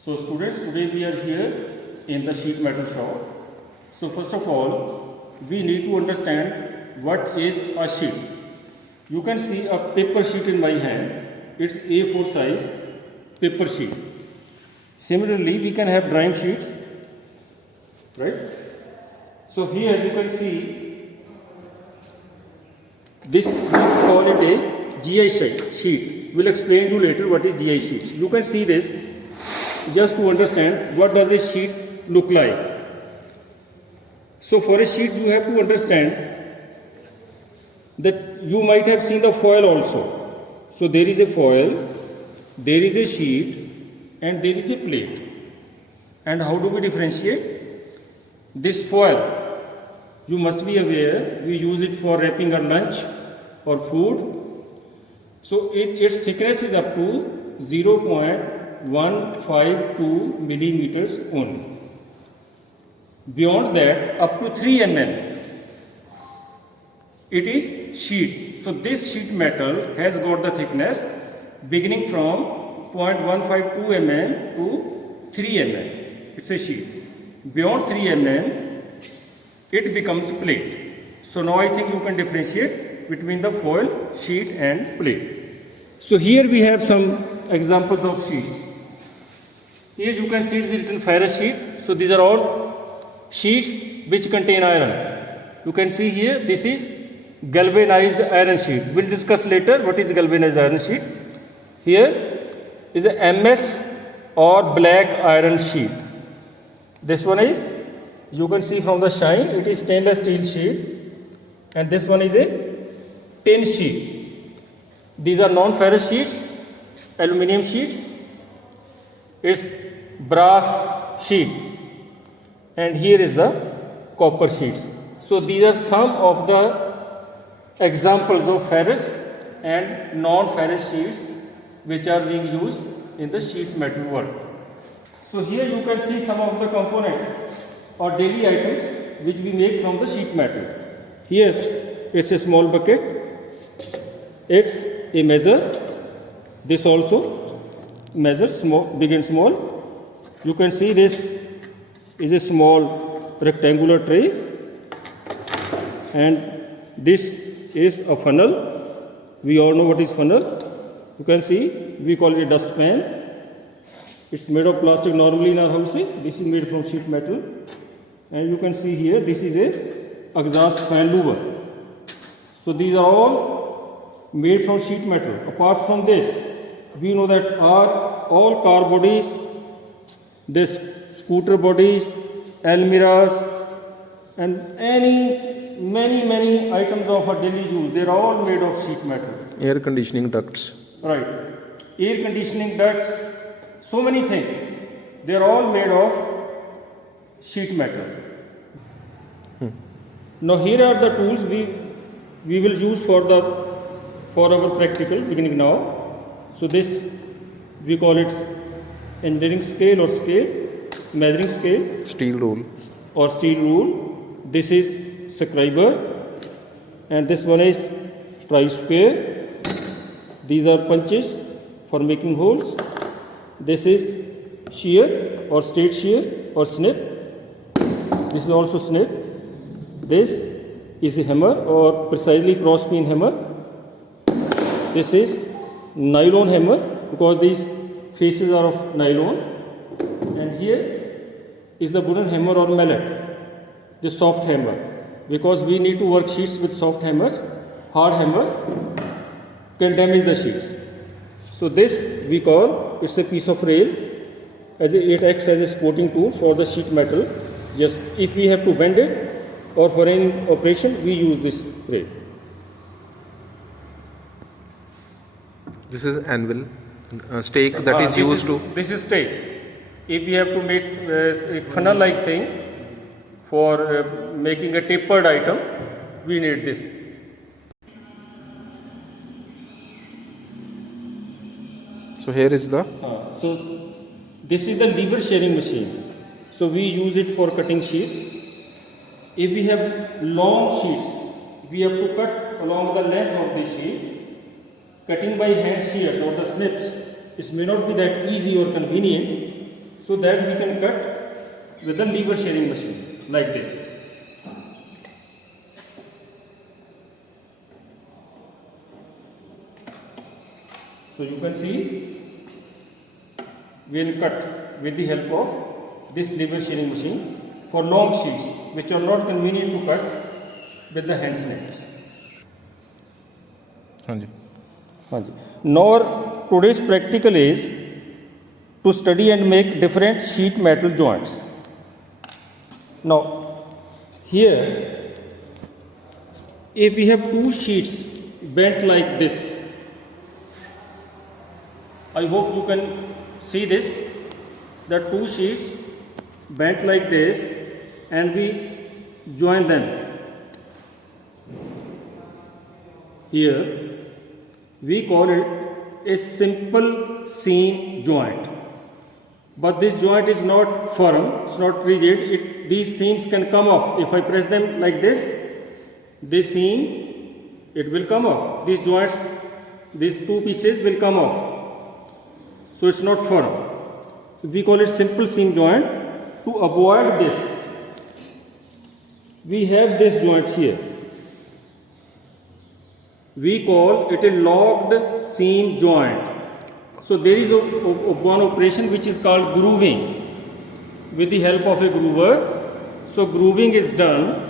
So students, today we are here in the sheet metal shop. So first of all, we need to understand what is a sheet. You can see a paper sheet in my hand. It's A4 size paper sheet. Similarly, we can have drawing sheets, right? So here you can see this, we call it a GI sheet. We'll explain to you later what is GI sheet. You can see this just to understand what does a sheet look like. So for a sheet you have to understand that you might have seen the foil also. So there is a foil, there is a sheet, and there is a plate. And how do we differentiate? This foil, you must be aware, we use it for wrapping our lunch or food. So its thickness is up to 0.152 millimeters only. Beyond that, up to 3 mm, it is sheet. So this sheet metal has got the thickness beginning from 0.152 mm to 3 mm. It's a sheet. Beyond 3 mm, it becomes plate. So now I think you can differentiate between the foil, sheet and plate. So here we have some examples of sheets. Here you can see it's written ferrous sheet. So these are all sheets which contain iron. You can see here this is galvanized iron sheet. We'll discuss later what is galvanized iron sheet. Here is a MS or black iron sheet. This one is, you can see from the shine, it is stainless steel sheet, and this one is a tin sheet. These are non-ferrous sheets, aluminium sheets, it's brass sheet, and here is the copper sheets. So these are some of the examples of ferrous and non-ferrous sheets which are being used in the sheet metal world. So here you can see some of the components or daily items which we make from the sheet metal. Here it's a small bucket, it's a measure, this also measures small, big and small. You can see this is a small rectangular tray, and this is a funnel. We all know what is funnel. You can see we call it a dustpan. It's made of plastic normally in our houses. This is made from sheet metal, and you can see here this is a exhaust fan louver. So these are all made from sheet metal. Apart from this, we know that all car bodies, this scooter bodies, almirahs, and many items of our daily use, they are all made of sheet metal. Air conditioning ducts. Right. Air conditioning ducts, so many things, they are all made of sheet metal. Now here are the tools we will use for our practical beginning now. So this we call it engineering scale or scale, measuring scale, Steel rule. or steel rule. This is scriber, and this one is tri-square. These are punches for making holes. This is shear or straight shear or snip. This is also snip. This is a hammer or precisely cross pin hammer. This is nylon hammer because these faces are of nylon. And here is the wooden hammer or mallet, the soft hammer, because we need to work sheets with soft hammers. Hard hammers can damage the sheets. So this we call, it's a piece of rail. It acts as a supporting tool for the sheet metal. Just if we have to bend it or for any operation, we use this rail. This is anvil, stake that is used to. This is stake. If we have to make a funnel-like thing for making a tapered item, we need this. So here is the. So this is the lever shearing machine. So we use it for cutting sheets. If we have long sheets, we have to cut along the length of the sheet. Cutting by hand shears or the snips, it may not be that easy or convenient. so that we can cut with the lever shearing machine like this. So you can see we will cut with the help of this lever shearing machine for long sheets which are not convenient to cut with the hand snips. हाँ जी. Now our today's practical is to study and make different sheet metal joints. Now here if we have two sheets bent like this, I hope you can see this, the two sheets bent like this and we join them. Here we call it a simple seam joint, but this joint is not firm, it's not rigid, these seams can come off. If I press them like this seam, it will come off, these joints, these two pieces will come off, so it's not firm. So we call it simple seam joint. To avoid this, we have this joint here, we call it a locked seam joint. So there is one operation which is called grooving with the help of a groover. So grooving is done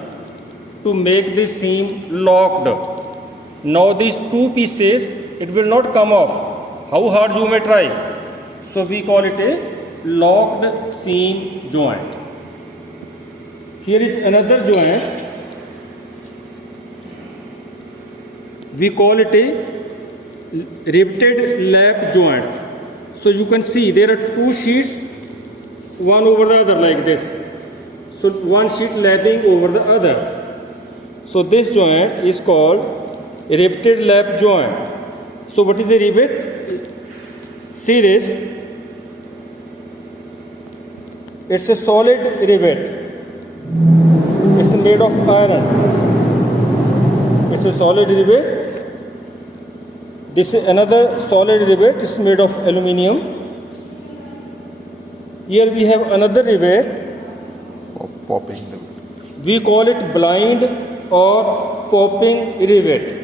to make this seam locked. Now these two pieces, it will not come off, how hard you may try. So we call it a locked seam joint. Here is another joint, we call it a riveted lap joint. So you can see there are two sheets, one over the other like this. So one sheet lapping over the other. So this joint is called a riveted lap joint. So what is a rivet? See this. It's a solid rivet. It's made of iron. It's a solid rivet. This is another solid rivet. It's made of aluminium. Here we have another rivet. Popping. We call it blind or popping rivet.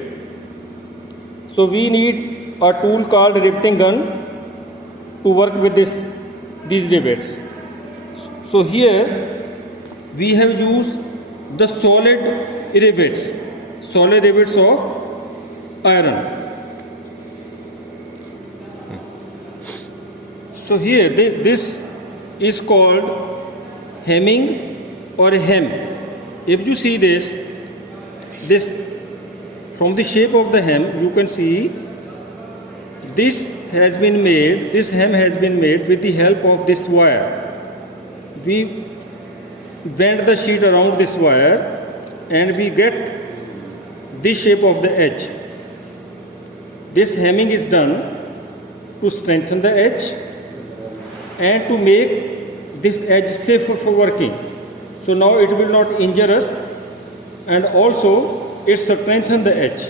So we need a tool called riveting gun to work with these rivets. So here we have used the solid rivets of iron. So here this is called hemming or hem. If you see this from the shape of the hem, you can see this hem has been made with the help of this wire. We bend the sheet around this wire and we get this shape of the edge. This hemming is done to strengthen the edge and to make this edge safer for working. So now it will not injure us and also it strengthens the edge.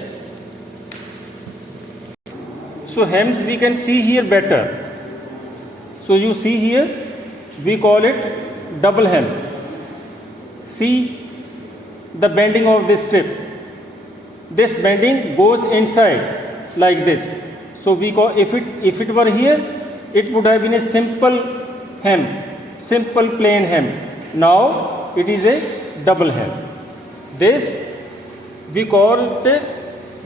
So hems we can see here better. So you see here we call it double hem. See the bending of this strip. This bending goes inside like this. So we call, if it were here, it would have been a simple hem, simple plain hem. Now it is a double hem. This we call it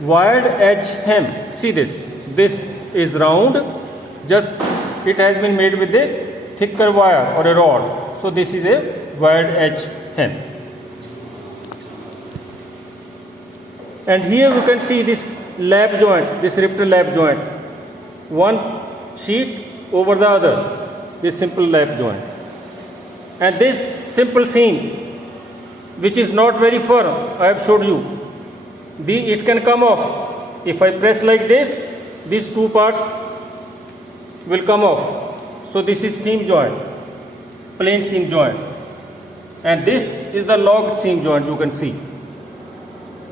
wired edge hem. See this. This is round. Just it has been made with a thicker wire or a rod. So this is a wired edge hem. And here you can see this lap joint, this riveted lap joint. One sheet over the other, this simple lap joint. And this simple seam, which is not very firm, I have showed you. It can come off. If I press like this, these two parts will come off. So this is seam joint, plain seam joint. And this is the locked seam joint, you can see.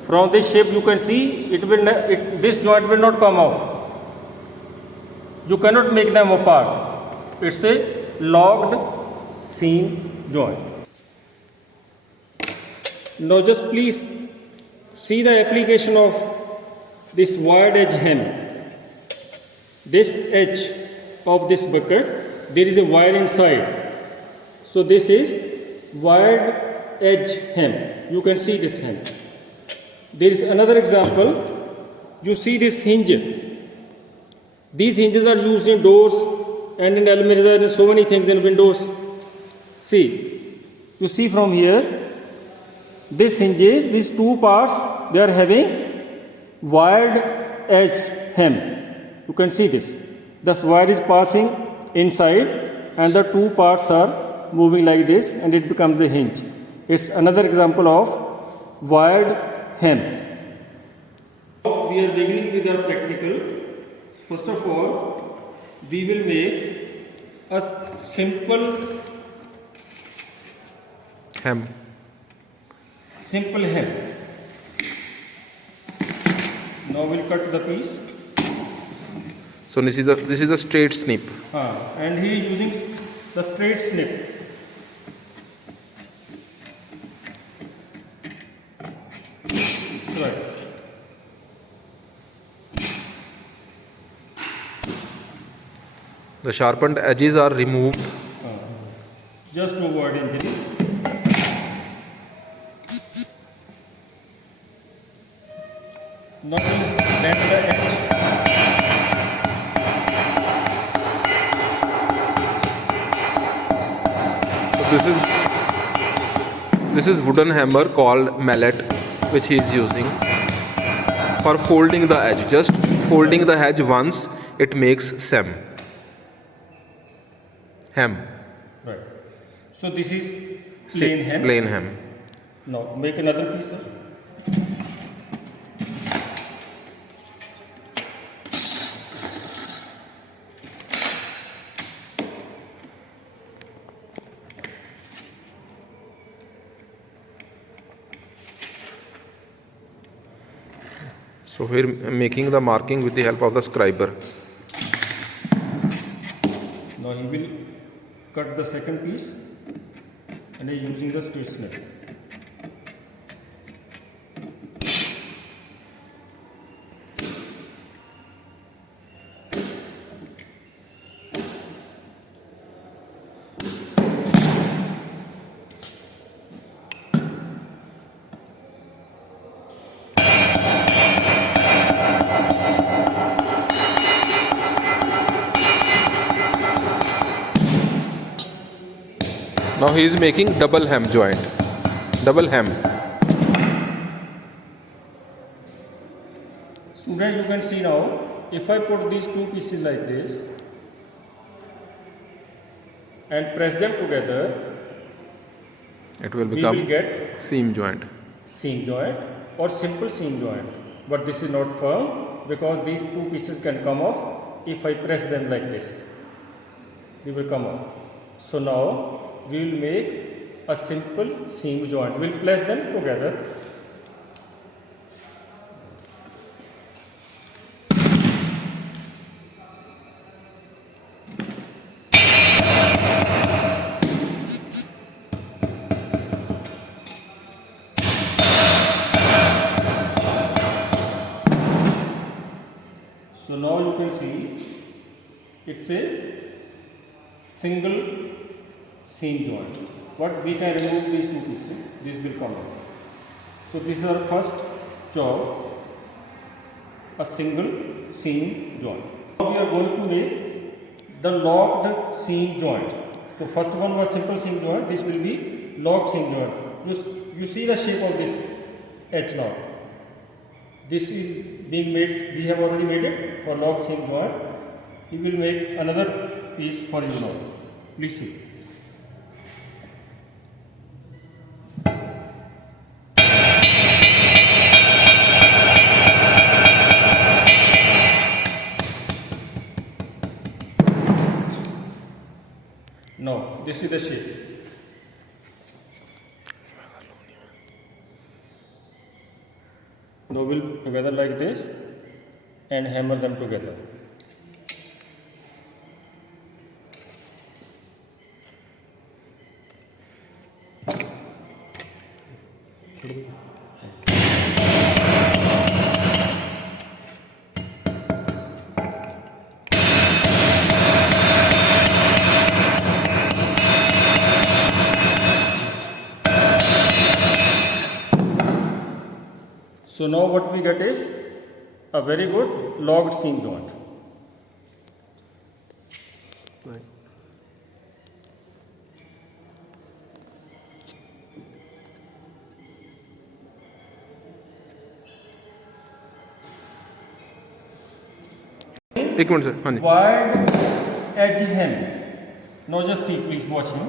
From this shape you can see this joint will not come off. You cannot make them apart. It's a locked seam joint. Now just please see the application of this wide edge hem. This edge of this bucket, there is a wire inside. So this is wide edge hem. You can see this hem. There is another example. You see this hinge. These hinges are used in doors and in almirahs and so many things in windows. See, you see from here, this hinges, these two parts, they are having wide edge hem. You can see this. The wire is passing inside and the two parts are moving like this and it becomes a hinge. It's another example of wired hem. We are beginning with our practical. First of all, we will make a simple hem. Now we'll cut the piece. So this is the straight snip. And he is using the straight snip. Right. The sharpened edges are removed. Just to avoid injury. Now bend the edge. This is wooden hammer called mallet, which he is using for folding the edge. Just folding the edge once, it makes hem. Right. So this is plain hem. Plain hem. Now make another piece, sir. So we're making the marking with the help of the scriber. Now he will cut the second piece and he is using the straight snip. Now he is making double hem joint. Double hem. Students, you can see now, if I put these two pieces like this and press them together, It will we become will get seam joint. seam joint or simple seam joint. But this is not firm because these two pieces can come off if I press them like this. They will come off. So now we will make a simple seam joint. We will place them together. So now you can see it's a single seam joint. What we can remove these two pieces, this will come out. So this is our first job, a single seam joint. Now we are going to make the locked seam joint. So first one was simple seam joint, this will be locked seam joint. You see the shape of this edge now. This is being made, we have already made it for locked seam joint. We will make another piece for you now. Please see. Now, this is the shape. Now we'll together like this and hammer them together. So now what we get is a very good logged seam joint. Right. एक minute sir, हाँ जी. Wide edge hem. Now just see, please watch me.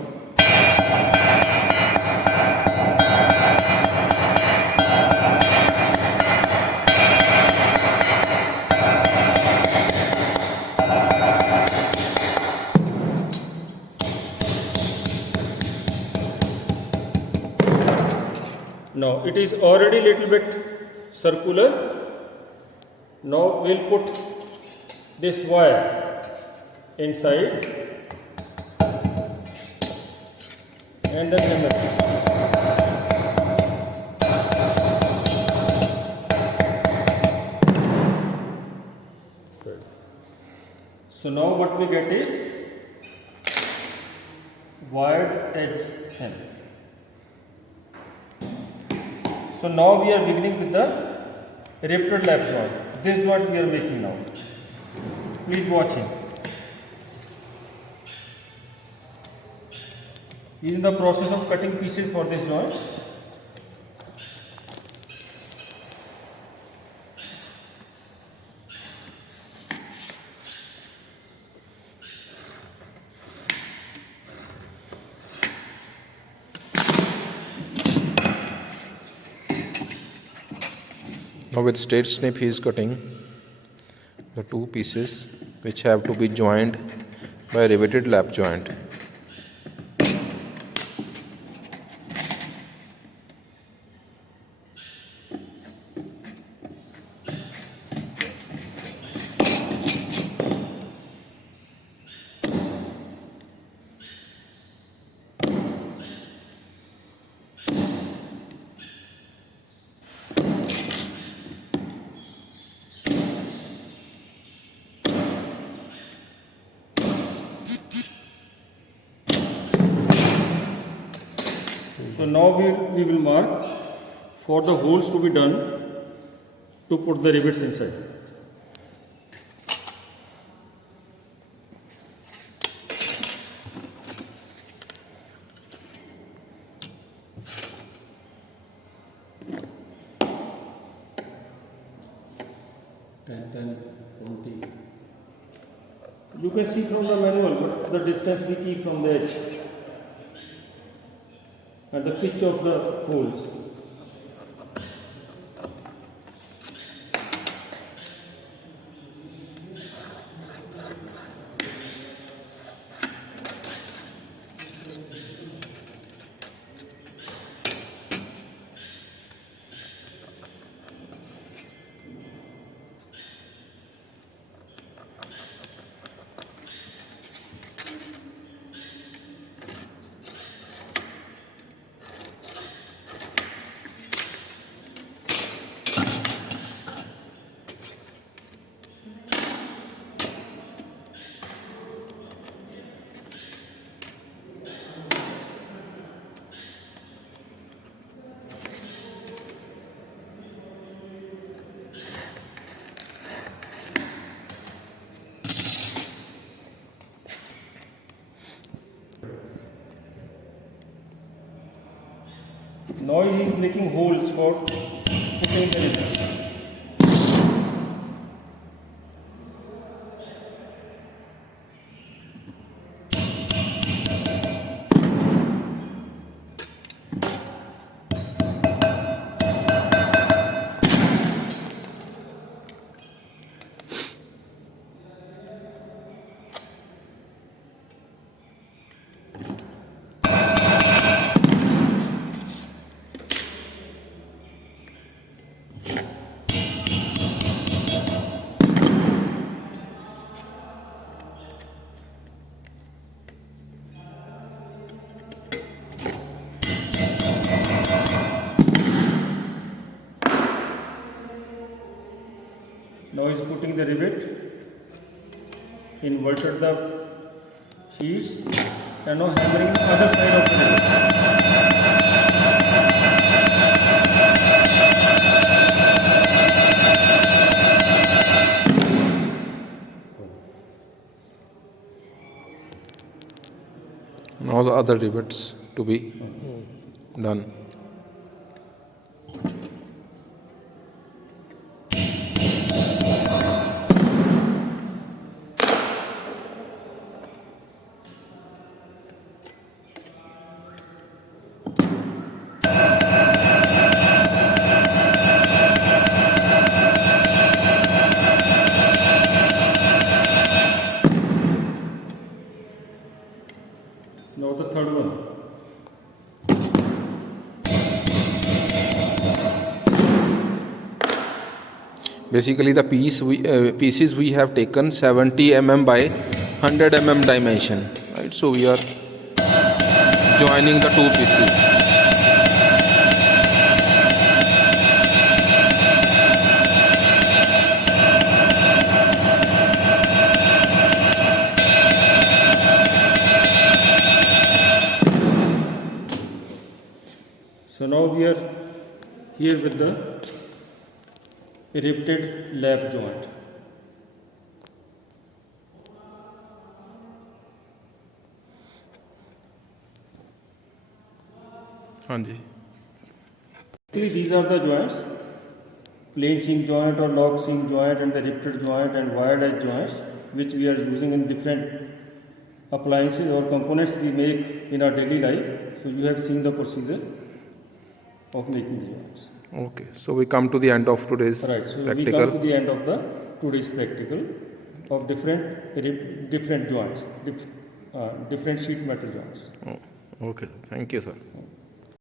Now it is already little bit circular. Now we'll put this wire inside and then hammer. Good. So now what we get is wired edge hem. So now we are beginning with the riveted lap joint. This is what we are making now. Please watch him. He is in the process of cutting pieces for this joint. Now with straight snip he is cutting the two pieces which have to be joined by a riveted lap joint. So now we will mark for the holes to be done to put the rivets inside. You can see from the manual, but the distance we keep from the edge and the pitch of the holes. Now he is making holes for putting the rivets. he's putting the rivet, inverted the sheets, and now hammering the other side of the rivet. Now the other rivets to be done. Now the third one. Basically, the pieces we have taken 70 mm by 100 mm dimension, right? So we are joining the two pieces. So now we are here with the riveted lap joint. Hanji. Actually, these are the joints: plain seam joint or log seam joint, and the riveted joint and wired edge joints, which we are using in different appliances or components we make in our daily life. So you have seen the procedure of making the joints. Okay, so we come to the end of today's Right. So we practical. come to the end of the today's practical of different joints, different sheet metal joints. Oh, okay, thank you, sir.